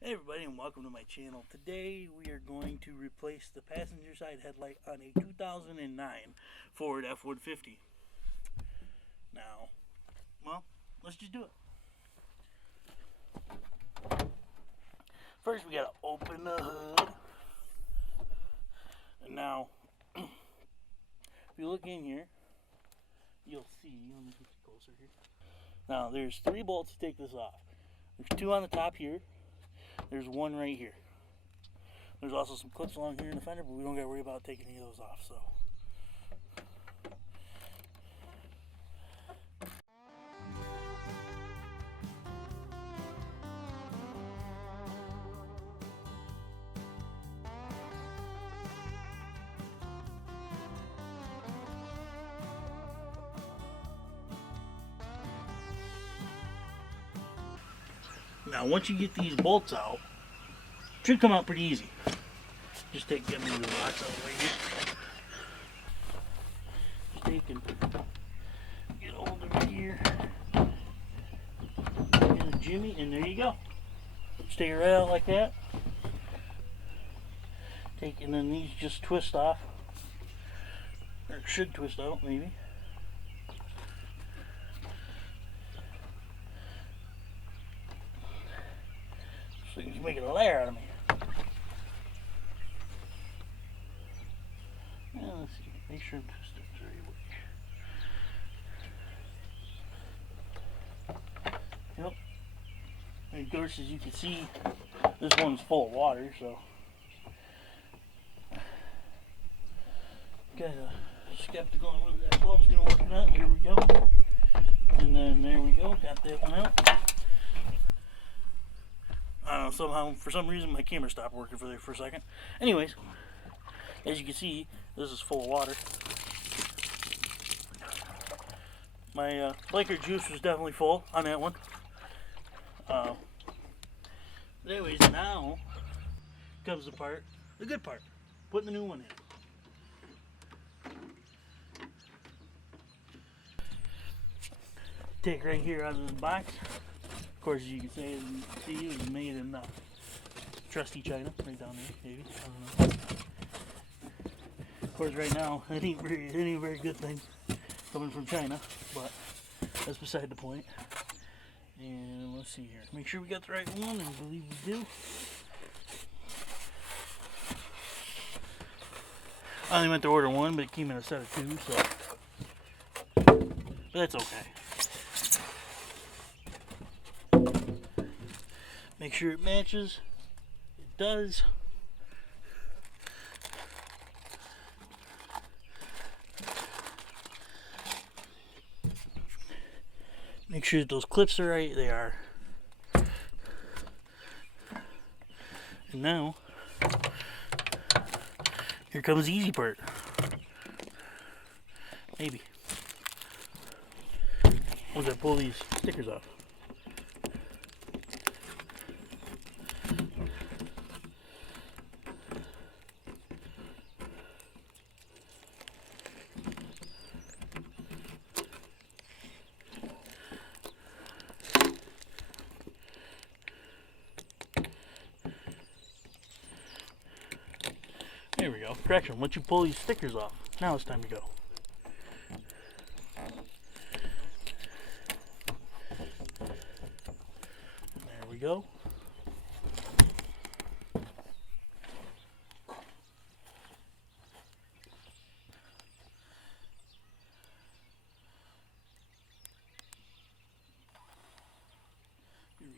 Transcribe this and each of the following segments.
Hey everybody, and welcome to my channel. Today we are going to replace the passenger side headlight on a 2009 Ford F-150. Now, well, let's just do it. First we gotta open the hood. And now, if you look in here, you'll see, let me get you closer here. Now there's 3 bolts to take this off. There's 2 on the top here. There's 1 right here. There's also some clips along here in the fender, but we don't got to worry about taking any of those off. So, now once you get these bolts out, it should come out pretty easy. Just get me the box out right here. Just take and get hold of it here. And a jimmy, and there you go. Stay right out like that. And then these just twist off. Or it should twist out, maybe. So you're making a layer out of me. Now let's see. Make sure I'm twisted the right way. Yep. And of course, as you can see, this one's full of water, so kind of skeptical on whether that bulb's gonna work or not. Here we go. And then there we go. Got that one out. I don't know, somehow, for some reason, my camera stopped working for a second. Anyways, as you can see, this is full of water. My blinker juice was definitely full on that one. Anyways, now comes the good part, putting the new one in. Take right here out of the box. Of course, as you can see, it was made in trusty China, right down there, maybe. I don't know. Of course, right now, it ain't a very good thing coming from China, but that's beside the point. And let's see here. Make sure we got the right one, and I believe we do. I only meant to order 1, but it came in a set of 2, so. But that's okay. Make sure it matches. It does. Make sure that those clips are right. They are. And now, here comes the easy part. Maybe. Once I pull these stickers off. There we go. Correction, once you pull these stickers off, now it's time to go. And there we go.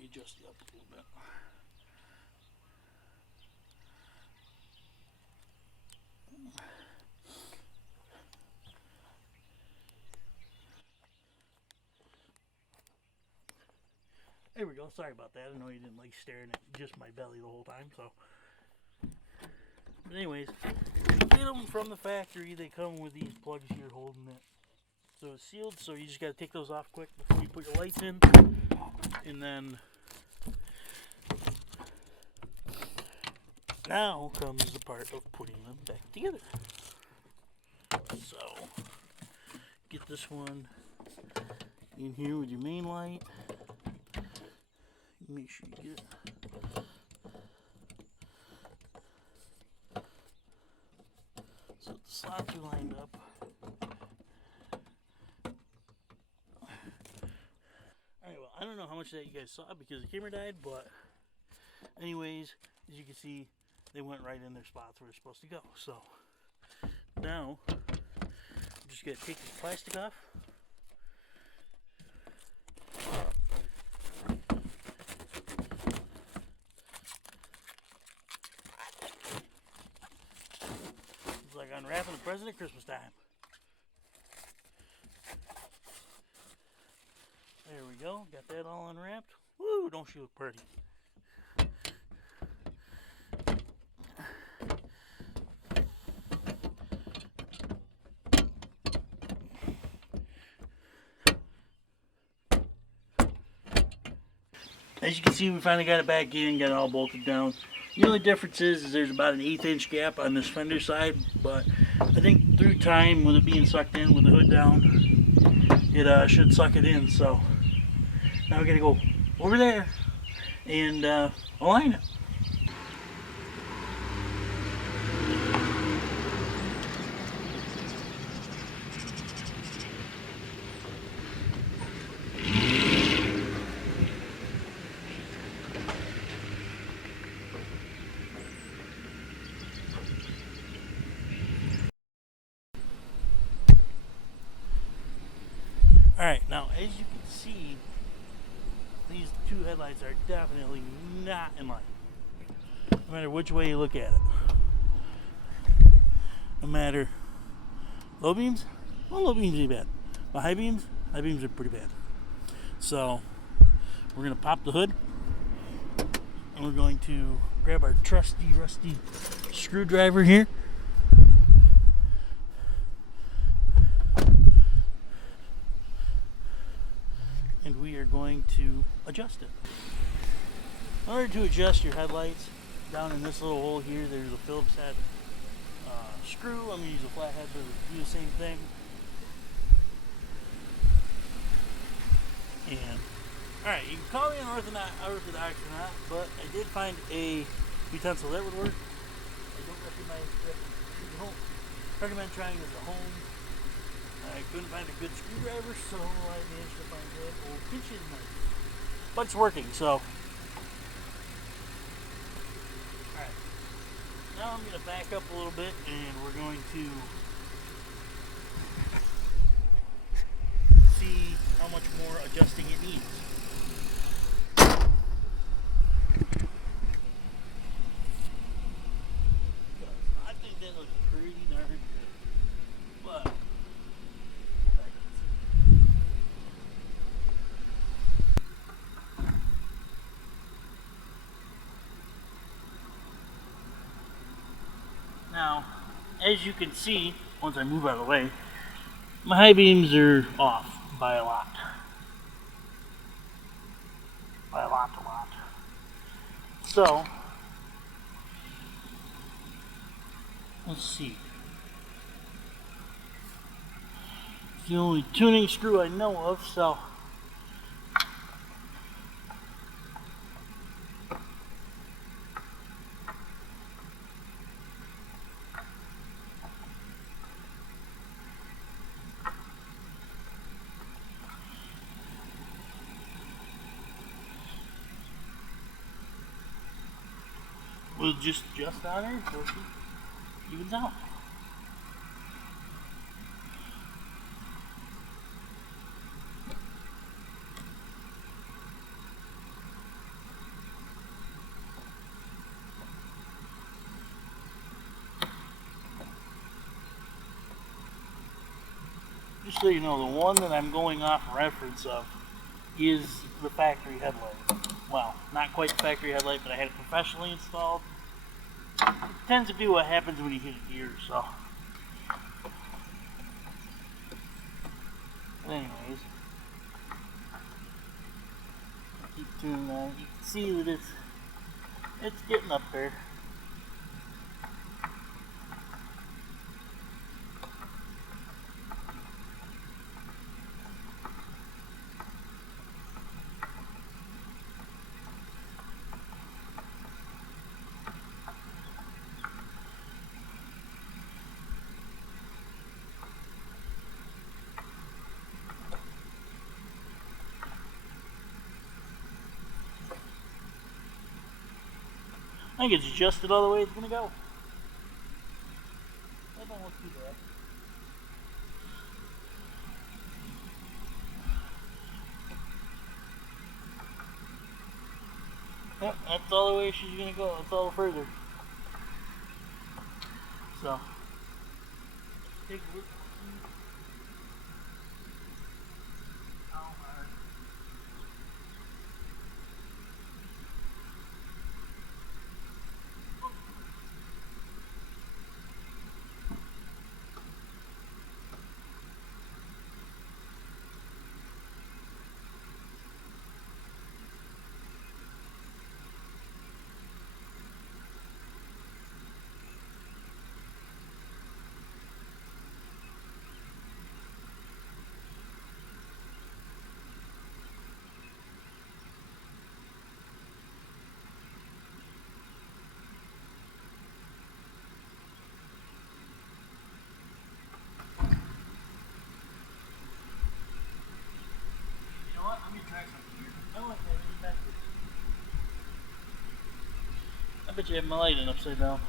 Readjust it up a little bit. There we go. Sorry about that. I know you didn't like staring at just my belly the whole time. So, but anyways, you get them from the factory. They come with these plugs here holding it. So it's sealed. So you just got to take those off quick before you put your lights in, and then now comes the part of putting them back together. So get this one in here with your main light. Make sure you get So the slots are lined up. Alright, well, I don't know how much of that you guys saw because the camera died, but anyways, as you can see, they went right in their spots where they're supposed to go. So now, I'm just going to take this plastic off. It's like unwrapping a present at Christmas time. There we go, got that all unwrapped. Woo, don't she look pretty? As you can see, we finally got it back in, got it all bolted down. The only difference is there's about an 1/8 inch gap on this fender side, but I think through time, with it being sucked in with the hood down, it should suck it in. So now we gotta go over there and align it. Alright, now as you can see, these two headlights are definitely not in line. No matter which way you look at it. No matter low beams, well, low beams ain't bad. But high beams are pretty bad. So we're going to pop the hood and we're going to grab our trusty rusty screwdriver here. And we are going to adjust it. In order to adjust your headlights, down in this little hole here, there's a Phillips head screw. I'm going to use a flathead to do the same thing. And, alright, you can call me an orthodox or not, but I did find a utensil that would work. I don't recommend trying this at home. I couldn't find a good screwdriver, so I managed to find that old kitchen knife. But it's working, so. Alright. Now I'm going to back up a little bit and we're going to see how much more adjusting it needs. I think that looks pretty darn good. But now, as you can see, once I move out of the way, my high beams are off by a lot. By a lot. So, let's see. It's the only tuning screw I know of, so. We'll just adjust on her until she evens out. Just so you know, the one that I'm going off reference of is the factory headlight. Well, not quite the factory headlight, but I had it professionally installed. It tends to be what happens when you hit a gear, so. But anyways, keep tuning that. You can see that it's getting up there. I think it's adjusted all the way it's gonna go. That don't look too bad. Yep, that's all the way she's gonna go. That's all further. So, let's take a look. I bet you have my lighting upside down.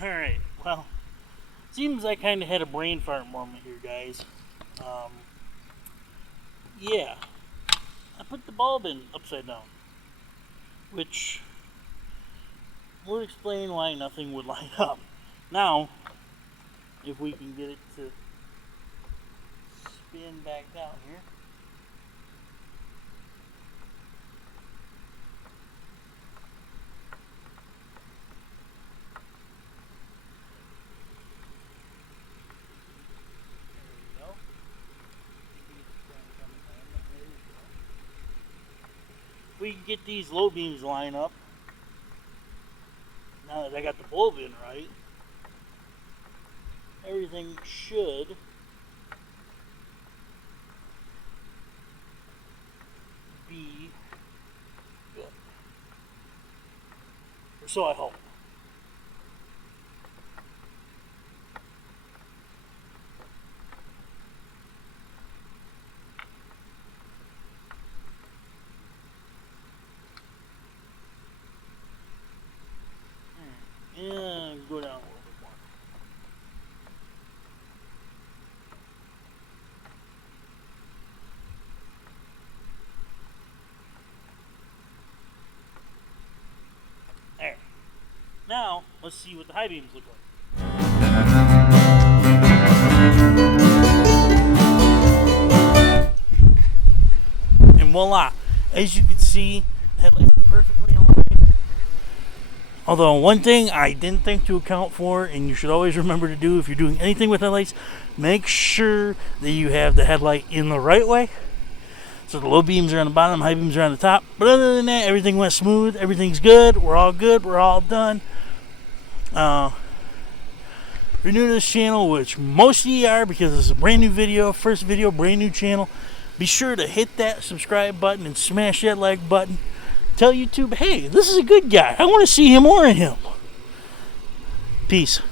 Alright, well, seems I kind of had a brain fart moment here, guys. Yeah, I put the bulb in upside down, which would explain why nothing would light up. Now, if we can get it to spin back down here. We can get these low beams line up. Now that I got the bulb in right, everything should be good. Or so I hope. Yeah, go down a little bit more. There. Now, let's see what the high beams look like. And voila! As you can see, the headlights are perfectly aligned. Although one thing I didn't think to account for, and you should always remember to do if you're doing anything with headlights, make sure that you have the headlight in the right way. So the low beams are on the bottom, high beams are on the top. But other than that, everything went smooth. Everything's good. We're all good. We're all done. If you're new to this channel, which most of you are because this is a brand new video, first video, brand new channel, be sure to hit that subscribe button and smash that like button. Tell YouTube, hey, this is a good guy. I want to see more of him. Peace.